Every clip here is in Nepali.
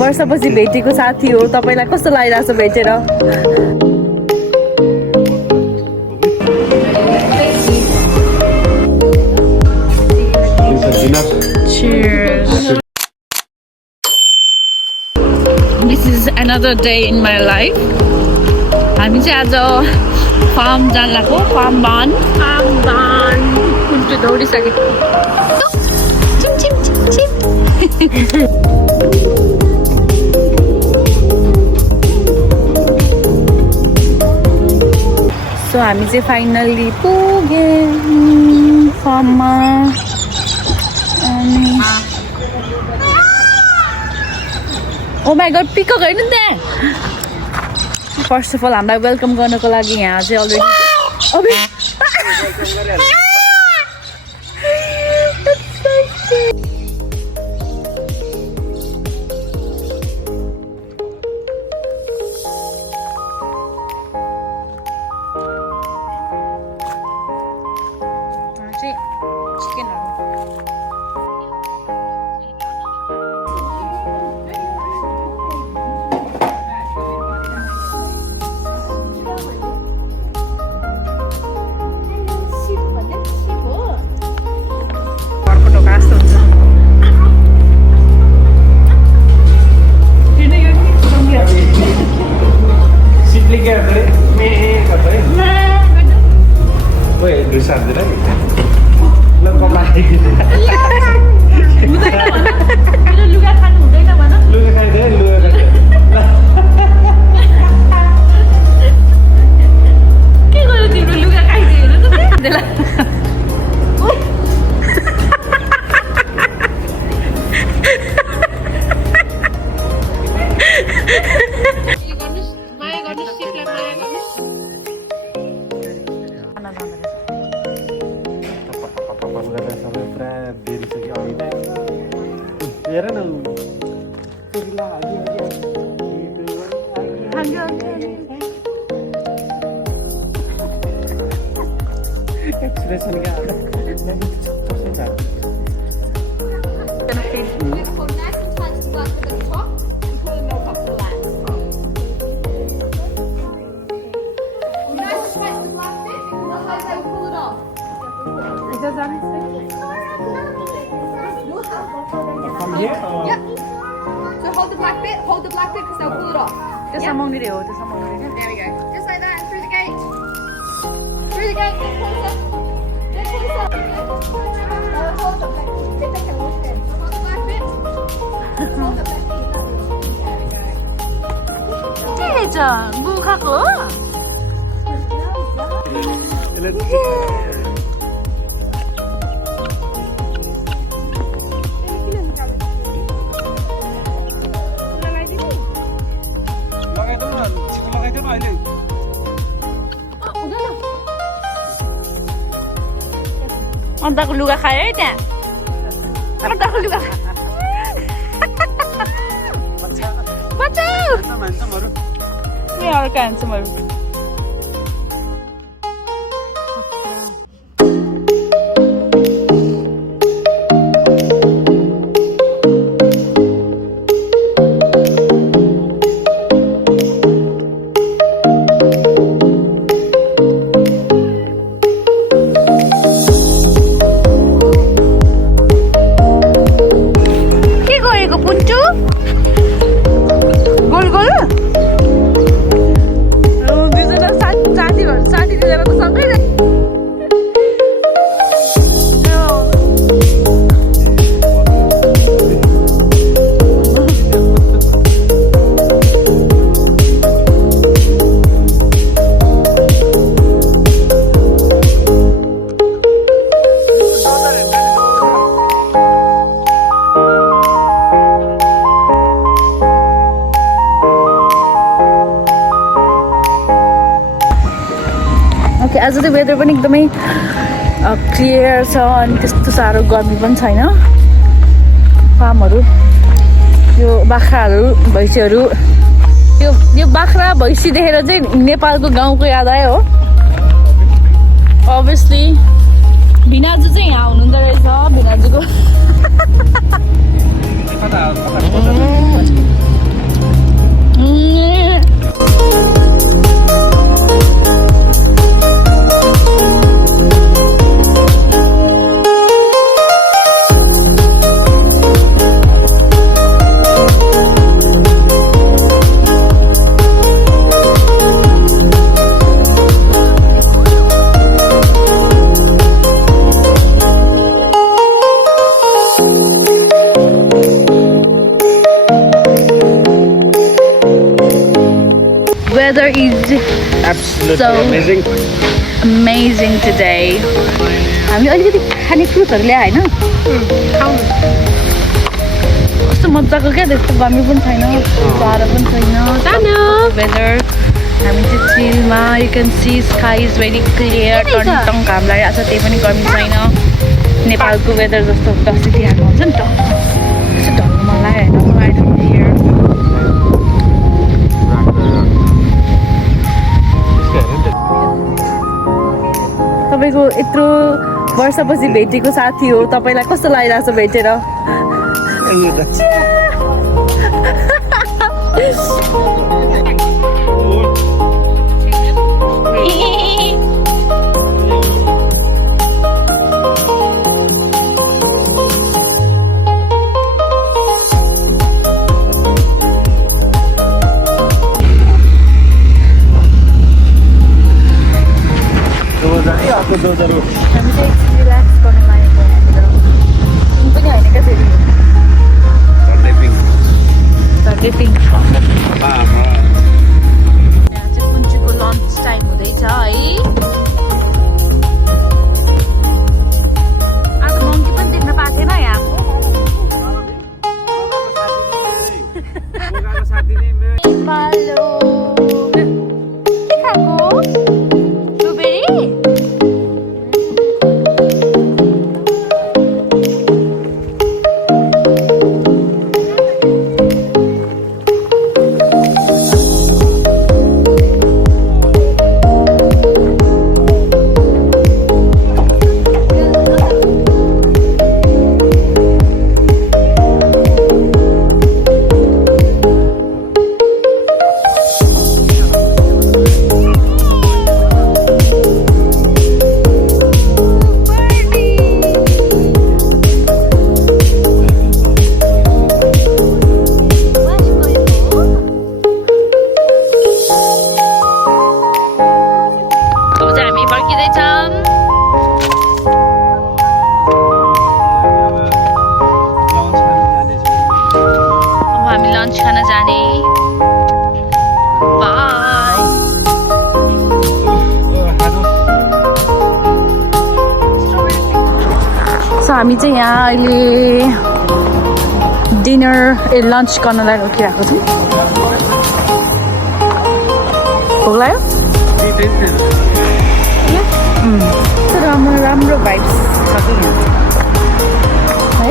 वर्षपछि भेटेको साथी हो तपाईलाई कस्तो लागिरहेछ भेटेर Cheers. This is another day in my life. हामी चाहिँ आज फार्म जान लाग्यो फार्म बान कुन्टु दौडिसकेको चिम चिम चिम सो हामी चाहिँ फाइनली पुग्यौँ फार्ममा ओ माई गड पिकअप होइन नि त्यहाँ फर्स्ट अफ अल हामीलाई वेलकम गर्नको लागि यहाँ चाहिँ already Hold the black bit because they'll pull it off. Just There among we go. Just like that, through the gate. Through the gate, get closer. Get closer. Hold the black bit. Sit back and watch them. Hold the black bit. Hold the black bit. There we go. अन्ताको लुगा खायो है त्यहाँ अन्ताको लुगा बचाऊ ए अर्को ह्यान्डसमहरू आज चाहिँ वेदर पनि एकदमै क्लियर छ अनि त्यस्तो साह्रो गर्मी पनि छैन फार्महरू यो बाख्राहरू भैँसीहरू यो बाख्रा भैँसी देखेर चाहिँ नेपालको गाउँको याद आयो हो अभियसली भिनाजु चाहिँ यहाँ हुनुहुँदो रहेछ भिनाजुको weather is Absolutely so amazing. today. हामी अलिकति खाने फ्रुट्सहरू ल्याए होइन कस्तो मजाको क्या त्यस्तो गर्मी पनि छैन जाडो पनि छैन वेदर हामी चाहिँ चिलमा you can see sky is very clear टन्टङ घाम लागिरहेको छ त्यही पनि गर्मी छैन नेपालको वेदर जस्तो दसैँ तिहारमा हुन्छ नि त त्यस्तो ढल्नु मन लाग्यो होइन तपाईँको यत्रो वर्षपछि भेटेको साथी हो तपाईँलाई कस्तो लागिरहेको छ भेटेर हामी चाहिँ रिल्याक्स गर्नु लागेको यहाँनिर पनि होइन क्या फेरि यहाँ चाहिँ कुन्चुको लन्च टाइम हुँदैछ है आज मङ्की पनि देख्न पाएको थिएन यहाँको हेलो के खाएको स्ट्रबेरी लन्च खान जाने बाय सो हामी चाहिँ यहाँ अहिले डिनर लन्च गर्नलाई रोकिरहेको छौँ भोक लाग्यो राम्रो भाइब्स छ कि यहाँ है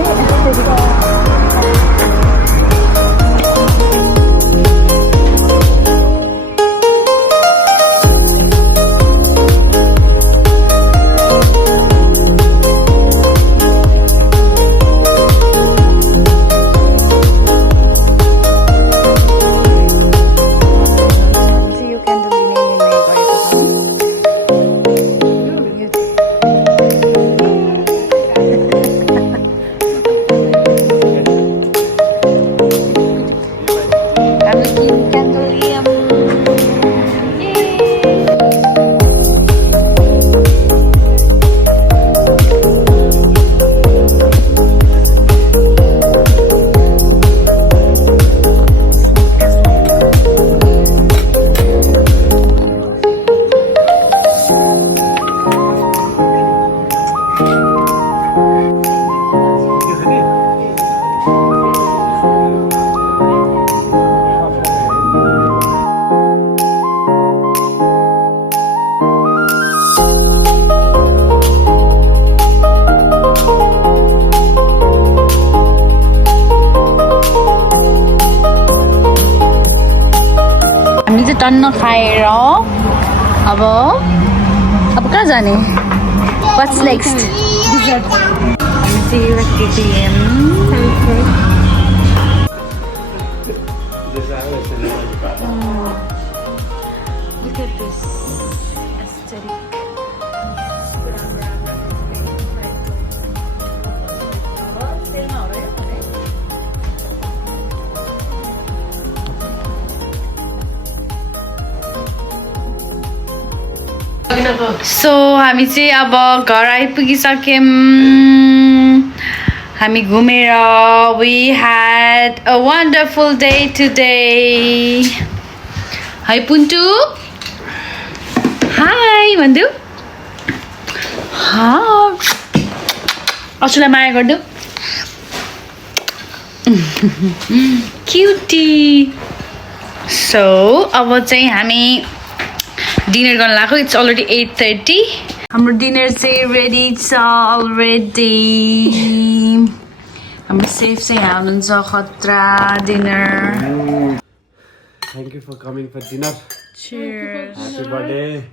टन्न खाएर अब कहाँ जाने What's next? Look at this aesthetic. So हामी चाहिँ अब घर आइपुगिसक्यौँ हामी घुमेर we had a wonderful day today Hi Puntu Hi भन्देऊ असुलाई माया गरिदेऊ Cutie So अब चाहिँ हामी डिनर गर्न लाग्यो इट्स अलरेडी 8:30 हाम्रो डिनर चाहिँ रेडी छ अलरेडी हाम्रो सेफ चाहिँ यहाँ हुनुहुन्छ खतरा dinner Thank you for coming for dinner. Cheers Happy birthday.